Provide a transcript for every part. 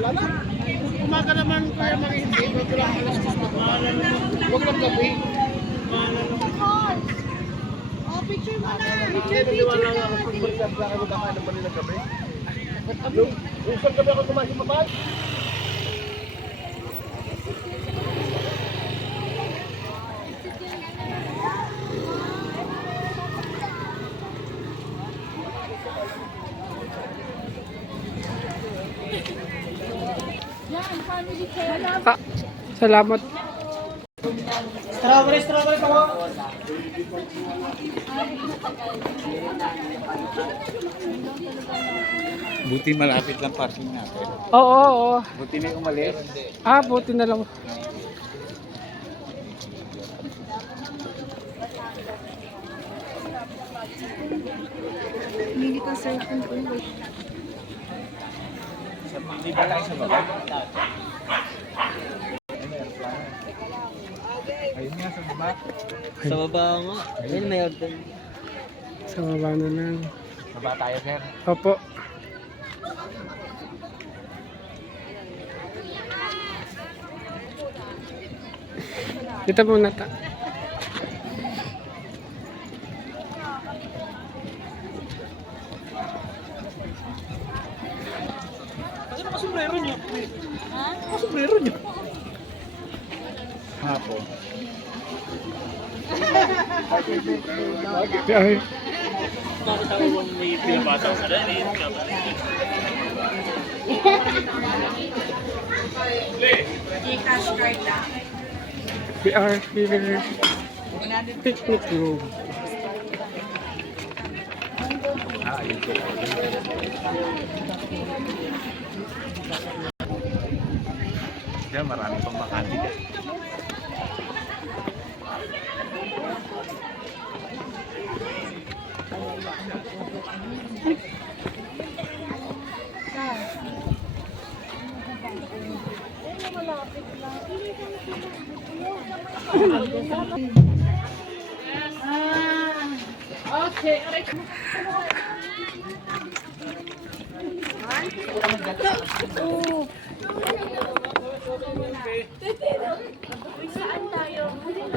Umaga naman kaya mag-hindi. Huwag lang alas 6 na. Huwag lang gabi. Oh, picture mo na. Naniniwala nga ako kung balikat lang ako kakain ng Manila gabi. Yung isang gabi ako kumain sa mabay. Salamat. Strawberry pa mo. Buti malapit lang parking natin. Oo. Buti may umalis. Buti na lang. Hindi ka cellphone ko. Hindi ba lang sa baba? Ayun nga sa baba. Sa baba nga. Ayun, may order. Sa baba na lang. Baba tayo, sir. Opo. Dito muna ta. Sombrero niyo. Ha? Sombrero niyo. Hapon. Ay. Bakit ako may pinapataw sa rin? Gcash card lang. We are here. Picnic room. Ayun po. Diyan, marami pang makati dyan.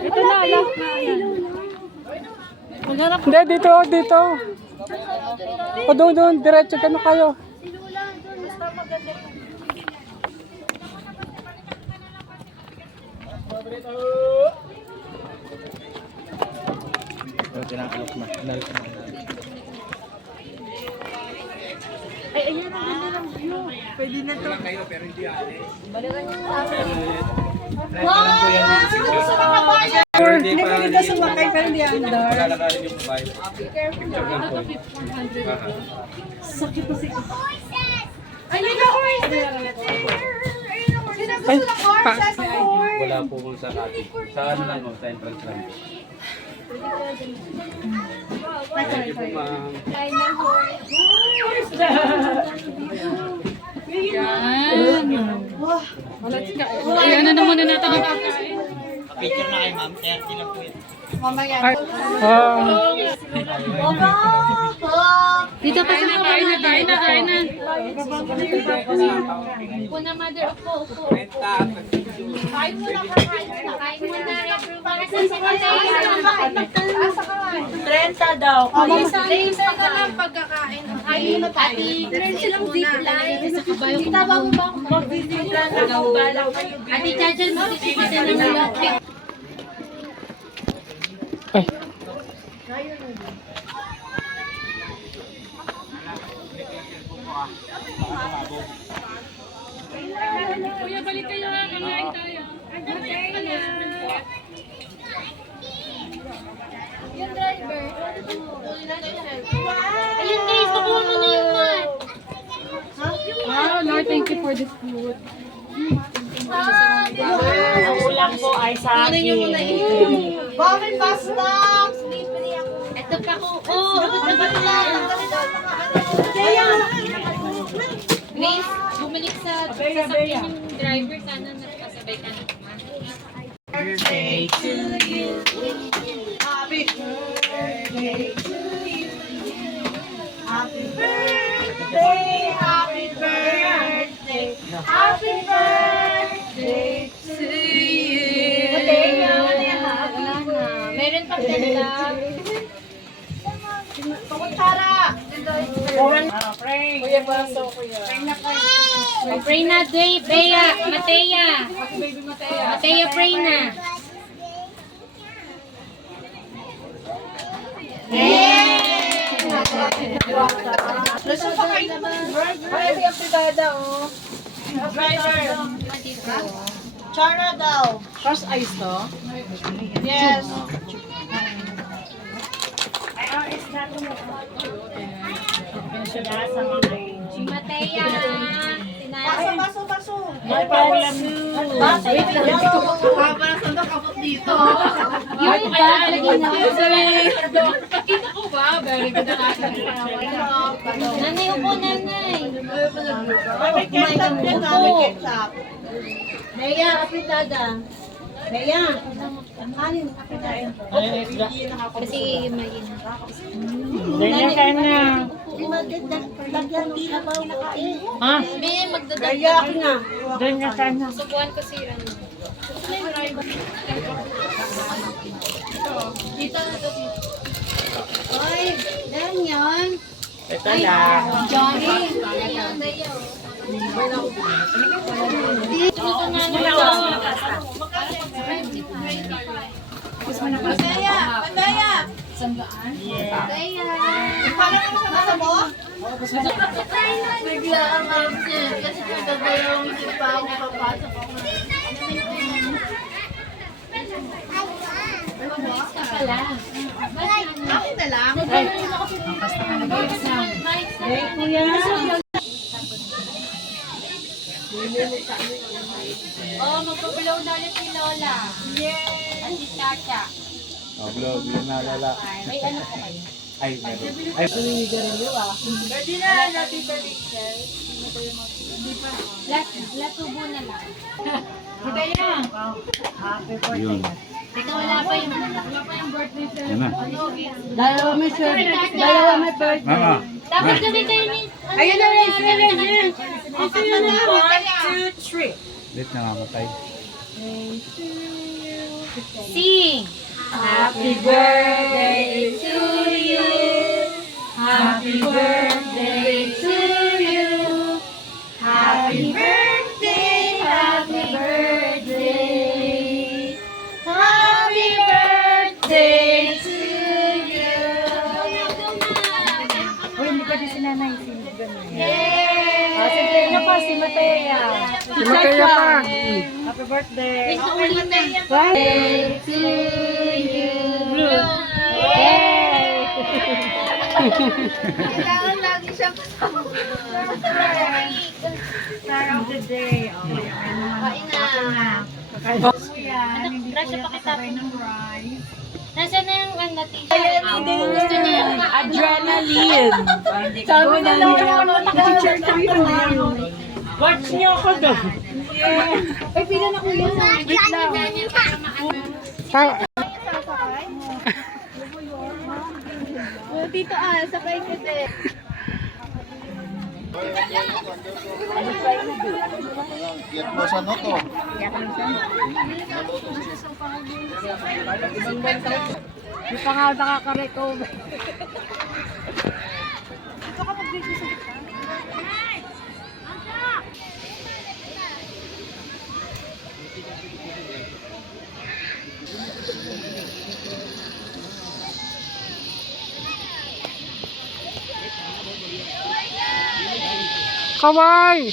Ito na, last na yan. Hindi, dito. O doon, diretso ka na kayo. Tinakalok na. Ay, ayan, ang ganda ng view. Pwede na to. Balikan niyo sa akin. Wow! Gusto mga bayan! Hindi ko dito sumakay pero hindi andar. Be careful na. Ito to 500. Sakit na siya. Ayun na horses! Sino gusto ng horses? Wala po kung sa atin. Sa ano lang mo, sa entrance lang. Thank you po, ma'am. Ayan na naman na natin ang kakain. Picture na kayo, ma'am. 30 lang po yun. Mamaya. Dito pa sa kain na. Una mother, upo. Kain mo na, kain mo na. Para sa sinayin. 30 daw. Isa ka lang pagkakain. Kain mo tayo. Meron silang zip line. Taba mo ba kung mag-zip line? Ate Chacha, mag-zip line ng Ay. Kuya, balik kayo ha. Kakain tayo. Yung driver. Ayun guys, makuha mo na yung mat. Wow, Lord, thank you for this food. Ang ulam po ay sa akin. Bakit pasta? Ito pa ko. Dapat lang. Grace, bumalik sa sasakyan yung driver. Sana nagpasabay ka na. Birthday to you. Happy birthday to you. Happy birthday, happy birthday. Happy birthday to you. Mateo. Meron pang tenda. Kukutsara. Pray. Kuya Baso, kuya. Pray na, Bea. Matea. Matea, pray na. Gusto pa kayo naman. Ay, yung privada, oh. Driver. Chara daw. Cross ice to? Yes. Si Matea. Baso. May problem. Baso. Para sa nakapot dito. Yung bag, lagyan na. Kita ko ba? Very good na nanay, upo, nanay. May ketchup din na, may ketchup. Bea, apritada. Bea, kanin, apritada. Kasi may Bea, kain na. Lagyan tila ba nakain? Ha? Bea, magdadagdag. Bea, akin na. Doon nga kain na. Subuhan ko si ano. Dito na to. Oy, ganyan. Ito lang. Johnny. Dayaw. Dito na Pandaya! Pandaya! Sandaan? Pandaya! Parang nasa mo? Bigla ang absent. Kasi nagdadalawang hindi pa ako papasok ako. Ako na lang. Oh, magpabilaw na ulit si Lola. Yay! At si Chacha. Oh, blow na lala. May ano po kayo? Ay, meron. Ay, Pwede na, natin sa picture. Latubo na lang. Mataya! yun. Teka, wala pa yung birthday sa Yan na. Dalawa may birthday. Mama. Dapat gabi kayo ni... Ayun na rin, ayun. Okay na, 1, 2, 3. Lit na mamatay. Sing! Happy birthday to you. Happy birthday to you. Happy birthday, happy birthday. Happy birthday to you. Uy, hindi pwede si nanay. Yay! Sige na po, si Matea. Si Matea pa. Happy birthday. Ito ulit na yan. Birthday to you. Yay! Kailangan lagi siyang kasama. Star of the day. Kain na. Anak, grasya pa kita. Nasaan na yung t-shirt? Gusto niya yung Adrenaline. Sabi na lang ako naka-t-shirt dito. Watch niyo ako doon. Ay, pila na ko yun. Wait lang. Tito sakay kasi. Kiat mo sa noto. Hindi pa nga nakaka-recover. Kawai!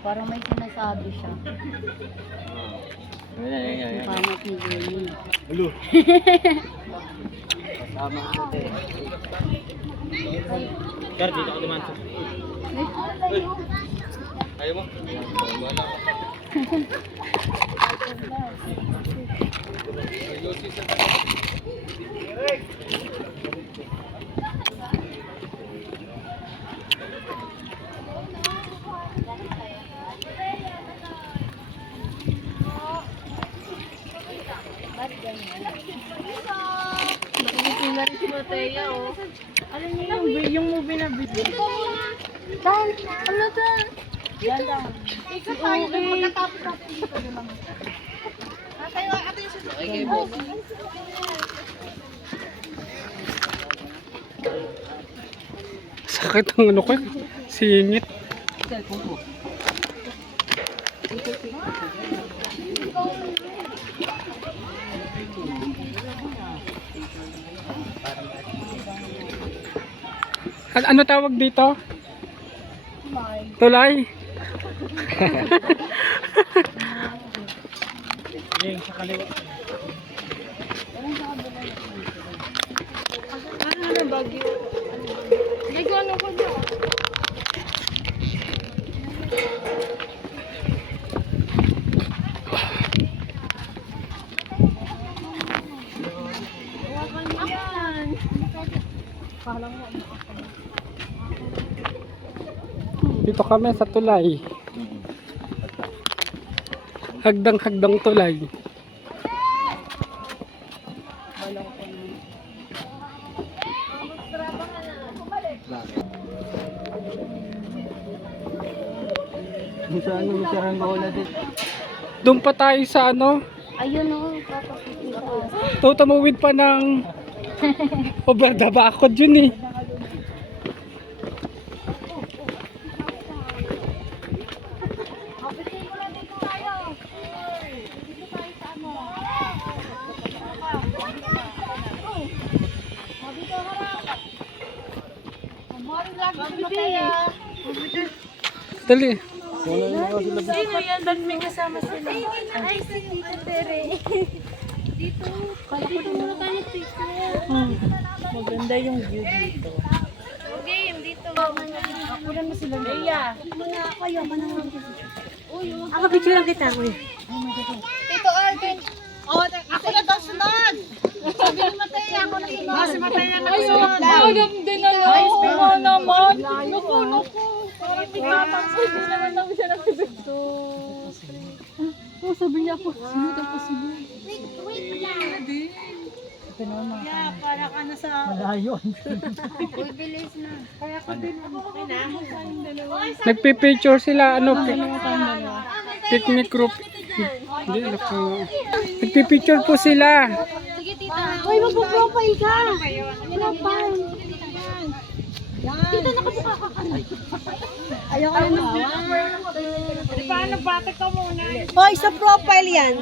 Parang may sinasabi siya. Pangat ni Jenny. Alo. Kasama ko ito. Kar, dito ka dumaan. Ayaw mo? Wala ka. Nakikinig na rin si Mateo, oh. Alam niyo yung movie na video. Dan, ano Dan? Yan lang. Ikaw tayo na magkatapos natin dito naman. Ate yung susunod. Sakit ang ano ko, singit. Ano tawag dito? Tulay. Yung sa kaliwa. Ano bagyo? Nag ano ko dyan? Dito kami sa tulay. Hagdang-hagdang tulay. Sa ano, masarang bola din. Doon pa tayo sa ano, Ayun o, papakita. tutumawid pa ng Oberdabakod yun eh. Dali. Sino yan? Ba't may kasama sila? Ay, si Tita Tere. Dito. Dito muna tayo picture. Maganda yung view dito. Game, dito. Kunan mo sila. Leia. Muna ako, ayaw ka naman. Ako picture lang kita, kuya. Tito Arvin. Oh, ako na daw sunod. Sabi ni Matay, ako na sunod. Si Matay na sunod. Ayun, din na lang. Oo naman. Naku. Parang may kapansin. Hindi naman lang siya nakibigto. Oh, sabi niya ako. Sunod ako sunod. Wait lang. Yeah, para ka na sa... Uy, bilis na. Kaya ka din. Okay na. Nagpipicture sila ano, picnic group. Hindi, nagpipicture po sila. Sige, tita. Uy, magpo-profile ka. Yan ang pan. Tita, nakabuka ka. Ayaw ka na Paano batik ka muna? Hoy, sa profile yan.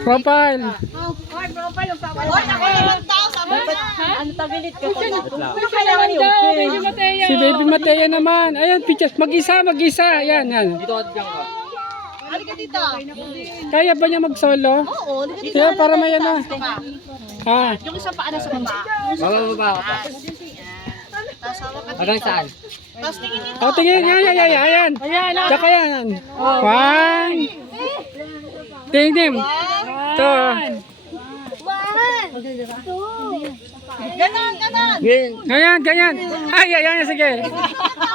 Profile. Hoy, profile yung papa. Hoy, ako naman tao. Sabi ba? Ano tagilit ka pa? Ano kailangan yung Baby Mateo. Si Baby Matea naman. Ayan, picture. Mag-isa. Ayan, yan. Dito ka dyan ka. Halika dito. Kaya ba niya mag-solo? Oo, halika dito. Kaya para may ano. Ah, Yung isa pa ano sa baba. Bababa ka pa. Tapos hawak ka Hanggang dito. saan? Tapos tingin dito. oh, tingin. Ayan. Tsaka yan. One. Tingin. Ito. Ganon. Ganyan. Ay, ayan, sige.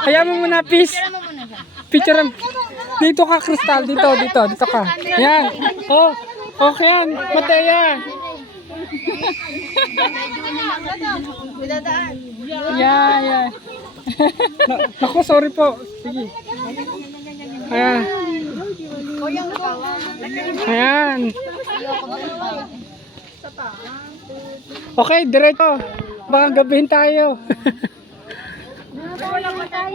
Kaya mo muna, peace. Picture lang. Dito ka, Crystal. Dito ka. Yan. Oh, okay yan. Matea. Dadaan. Yan. Naku, sorry po. Sige. Ayan. Ayan. Okay, diretso. Baka gabihin tayo.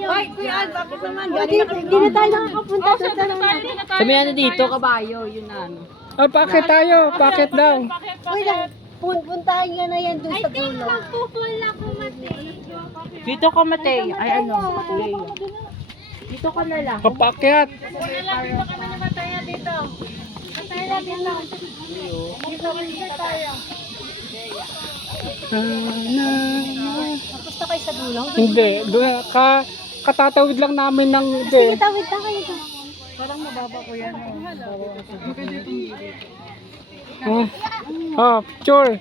Hoy, kuya, bakit naman? Hindi na tayo nakakapunta sa tanong. Sabi ano dito, kabayo, yun na ano. Oh, bakit tayo? Bakit daw? Uy, puntahan nga na yan doon sa dulo. Dito ka, Mateo. Ay, ano? Dito ka na lang. Papaakyat. Wala lang, dito kami namataya dito. Mataya lang dito. Dito tayo. Tapos na kayo sa dulo? Hindi, katatawid lang namin ng hindi. Tawid na kayo doon. Parang mababa ko yan. Picture.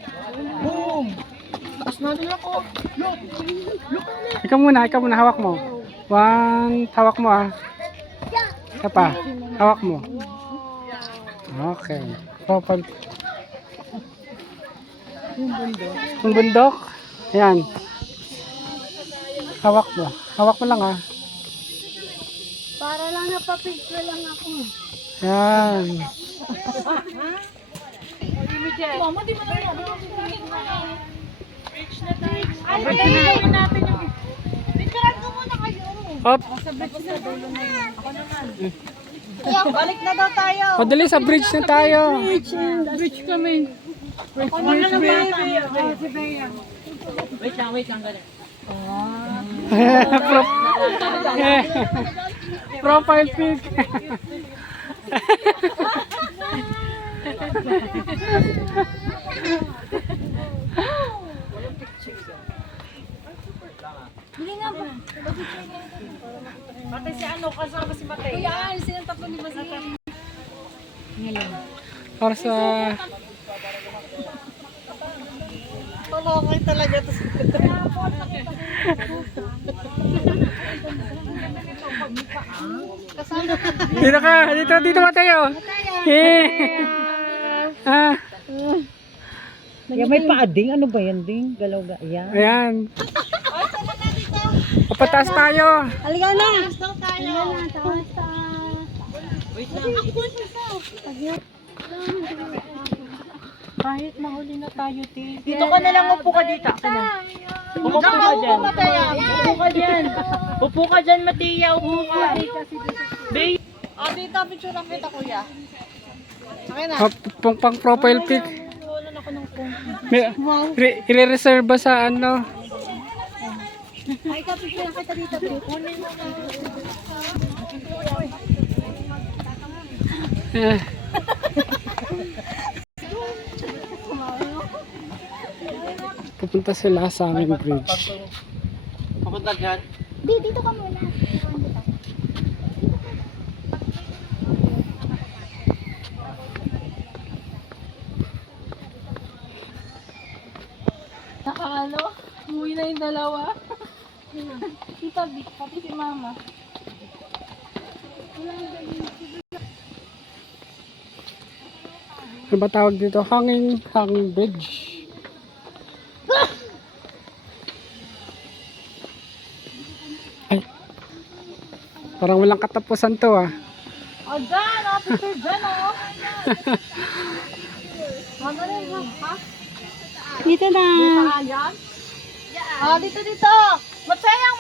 Taas na din ako. Ikaw muna, hawak mo. Hawak mo Isa pa, hawak mo. Okay. Profile. Yung bundok. Ayan. Hawak mo lang Para lang napapicture lang ako. Ayan. Mama, di mo na bridge na tayo. Ay, bridge natin yung... Picturean ko muna kayo. Hop. Sa bridge na dulo na yun. Ako naman. Balik na daw tayo. Dali sa bridge na tayo. Bridge kami. Ako na lang ba? Si Bea. Wait lang, ganun. Profile pic. Hindi nga ba? Pati si ano, kasama si Mateo. Kuya, silang tatlo ni Basir. Para sa Tulungan talaga to. dito ba tayo? Yan, may paading. Ano ba yan, ding? Galaw ga. Yan. Ayan. Papataas tayo. Halika na. Tayo. Wait lang. Kahit mahuli na tayo, Ti. Dito ka na lang, upo ka dito. Upo ka dyan. Upo ka dyan. Upo ka dyan, Matia. Upo ka. Bay. Dito, picture lang kita, kuya. Okay na. Pang profile pic. Wala na ako ng phone. I-reserve ba sa ano? Ay, ikaw, picture lang kita dito. Kunin mo na. Pupunta sila sa aming bridge. Papunta dyan. Dito ka muna. Nakakalo? Umuwi na yung dalawa. Tita Vic, pati si Mama. Ano ba tawag dito? Hanging bridge. Ay. Parang walang katapusan to O dyan! O, picture dyan o! Ano rin ha? Dito na. Ayan? Dito! Matsayang!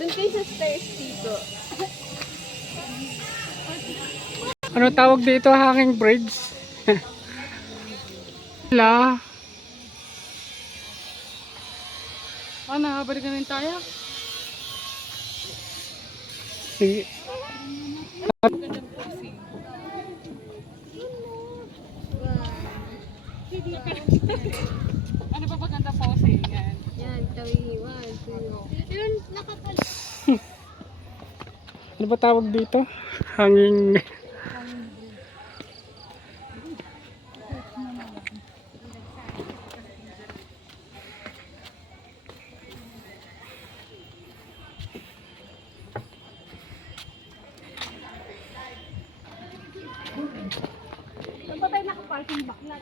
Doon kayo sa stairs dito. Ano tawag dito? Hanging bridge. Wala. Balik na tayo? Sige. Ano pa maganda posing yan? Yan, 3, 1, 2. Yun, nakapal. Ano ba tawag dito? Hanging... Saan ba tayo nakaparking baklat?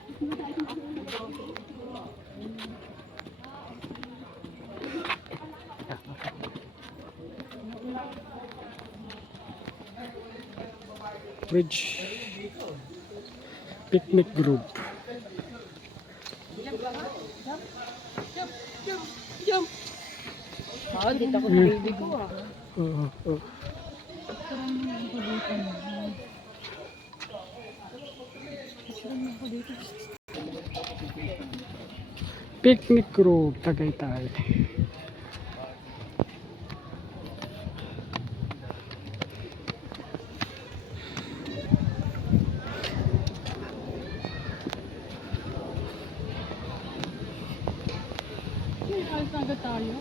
Bridge picnic group. Dito ako sa baby ko Oo. Picnic group Tagaytay. Alis na agad tayo.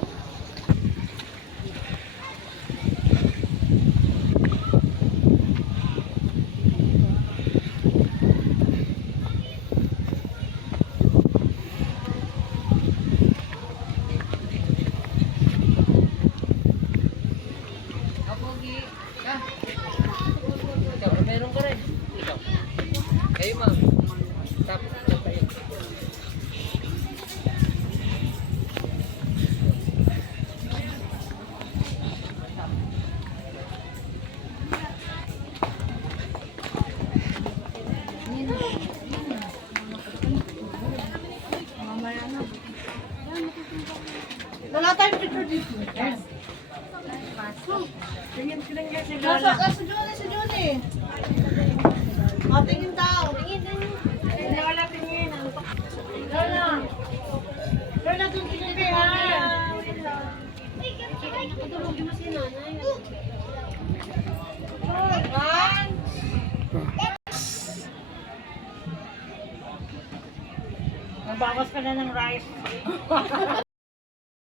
Meron ka rin. Kayo ma'am. Tapos na tayo. Wala tayong picture dito. Yes. Tingin si Lola. Si Johnny. Tingin daw. Lola, tingin. Lola. Lola, tingin ka. Nabawas ka na ng rice.